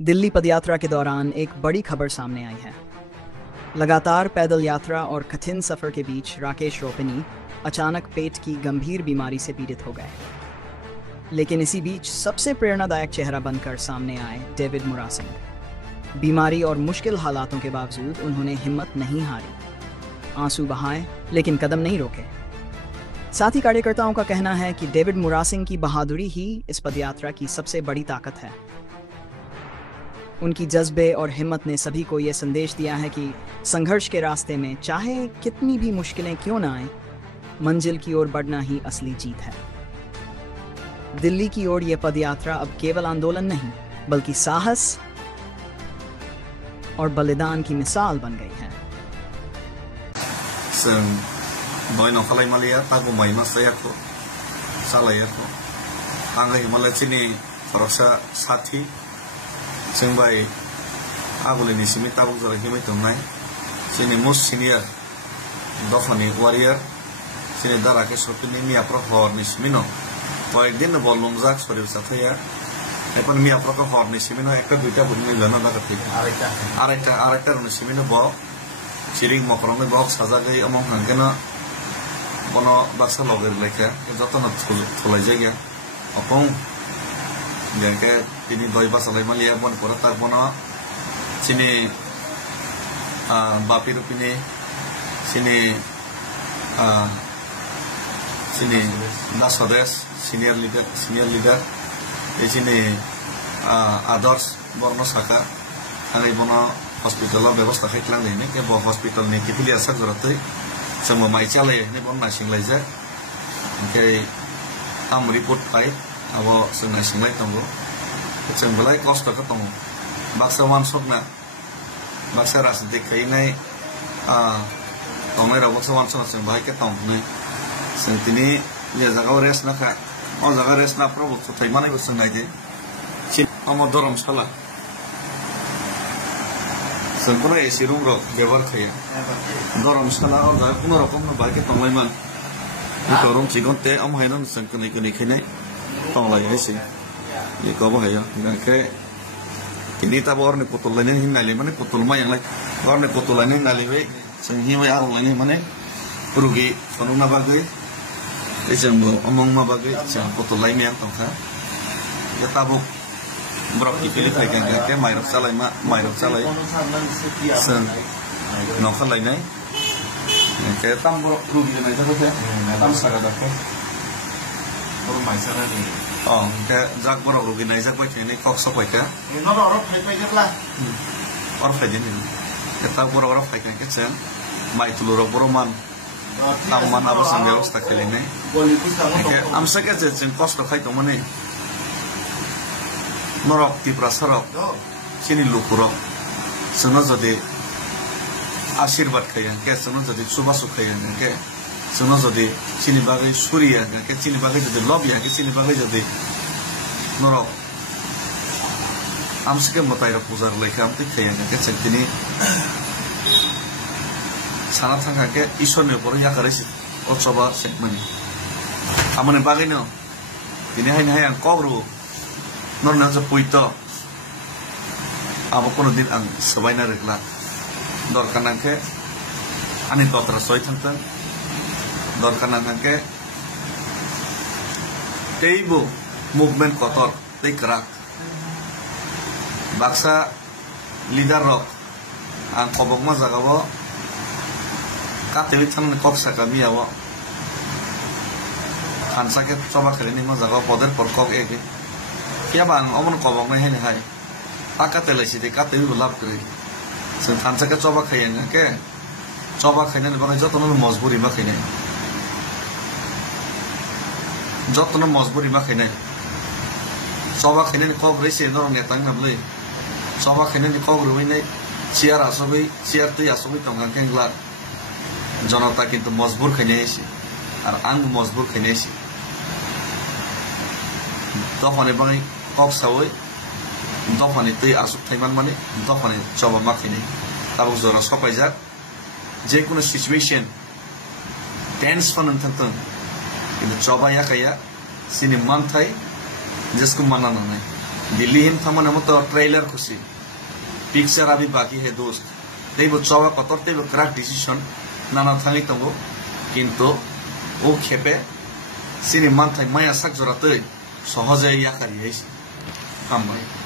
दिल्ली पदयात्रा के दौरान एक बड़ी खबर सामने आई है। लगातार पैदल यात्रा और कठिन सफर के बीच राकेश रोपनी अचानक पेट की गंभीर बीमारी से पीड़ित हो गए। लेकिन इसी बीच सबसे प्रेरणादायक चेहरा बनकर सामने आए डेविड मुरा सिंह। बीमारी और मुश्किल हालातों के बावजूद उन्होंने हिम्मत नहीं हारी, आंसू बहाए लेकिन कदम नहीं रोके। साथी कार्यकर्ताओं का कहना है कि डेविड मुरा सिंह की बहादुरी ही इस पदयात्रा की सबसे बड़ी ताकत है। उनकी जज्बे और हिम्मत ने सभी को यह संदेश दिया है कि संघर्ष के रास्ते में चाहे कितनी भी मुश्किलें क्यों ना आए, मंजिल की ओर बढ़ना ही असली जीत है। दिल्ली की ओर यह पदयात्रा अब केवल आंदोलन नहीं बल्कि साहस और बलिदान की मिसाल बन गई है। Sengbai aguli ni simi tabuk jora himi tumnai sini most senior dofani warrior sini dara ke sopini mi apro hor ni simino koi din bolum jak sori sathaya epon mi apro ko hor ni simino ekta duita bunni jana lagati arekta ni simino bo siring mokrong ni bok saja gai among hangena bono baksa loger lekha jotono thulai jaya apong jangke ini doi pas alai malia bon pura tak bono sini bapi rupini sini das senior leader sini others borno saka angai bono hospital ব্যবস্থা খাইতlang ni ke bo hospital ni kipili asak joratoi semua mai chale ni bon nasing laija ke tam report pai abo sing nasing lai tongo Ceng belai kos tak ketemu. Baksa wan sok na, baksa ras dekai nai, tongai rabu baksa wan sok ceng belai ketemu nih. Ceng tini dia jaga res nak, jaga res nak pro bukti thai mana ikut ceng lagi. Cing, amo doram salah. Ceng pun ay sirung rok gewar kaya. Doram salah or jaga pun rokom na belai ketemu lagi man. Itu orang cikon te am hainan ceng kini kini tong lagi ay sih. Ini kau apa ya? Mereka ini tak bawa ni putul lainnya ini nali mana putul mah yang lain. Bawa ni putul lainnya nali we, sehingga we arung lainnya mana rugi. Kalau nak bagai, macam omong mah bagai, macam putul lainnya yang tongkar. Ya tabuk berapa kipilih kayak kayak mayrok salai mah mayrok salai. Sen nongkar lainnya. Kayak tam berapa rugi dengan itu tu ya? Tam sagada tu. Kalau masalah ni. Kayak jak borok rugi naik jak baik ini kok sok baik ya? Ini orang baik baik lah. Orang baik ini. Kita borok orang baik ini kecil. Mai telur boroman. Taman apa sambil stak kali ini. Kayak amsak aja jen kos tak kayak mana? Norok di prasarok. Sini lukurok. Senang jadi आशीर्वाद खाया क्या सुनो जदी सुबह सुखाया क्या सुनो जदी चीनी बागे सूर्य क्या चीनी बागे जदी लॉबी क्या चीनी बागे जदी नरो आमसे के मताई रख पुजार लेके आमते खाया क्या चक्तिनी साना थंगा क्या ईश्वर ने ऊपर या करे सी और सुबह सेकमनी हमने बागे नो दिने हाय आं कब्रू नर ना जब पुइतो अब कोनो दिन आं सबाई ना रखला दरकार नंगे आनी तोतरा सोई थंगतन दरकार नंगे तेईबो मूवमेंट कोतर तेई करा बाक्सा लीडर रॉक आं कबक मा जागावो कातेली थन कब सकामी आवो खानसा के सभा खरीनी मा जागावो पदर पर कब एके क्या बांग अमन कबक में है निहाय आकातेले सीधे कातेली बुलाप करे Sen tansa ke coba kayak ni, ke coba kayaknya ni bagai jatuh nol mozburi mak ini, jatuh nol mozburi mak ini, coba kayaknya ni kau berisi orang nyatang nabli, coba kayaknya ni kau berumah ni siar asobi tonggang kenglar, Jonathan kintu mozbur kayaknya sih, ang mozbur kayaknya sih, toh ni bagai kau sawai. Dofan itu asuk Thailand mana, dofan itu coba mak ini. Tahu zona skopai jak, jekuna situation tense fun tentang. Ini coba ya kayak sini mantai, jesku mana nana. Delhi हिम थामने मत trailer खुशी picture अभी बाकी है दोस्त तेबो चवा Qatar तेबो क्राक decision नाना थांगी तंगो किंतु ओ खेपे सिनेमा थाई माया साक जरातै सहजे याखारि हामबाय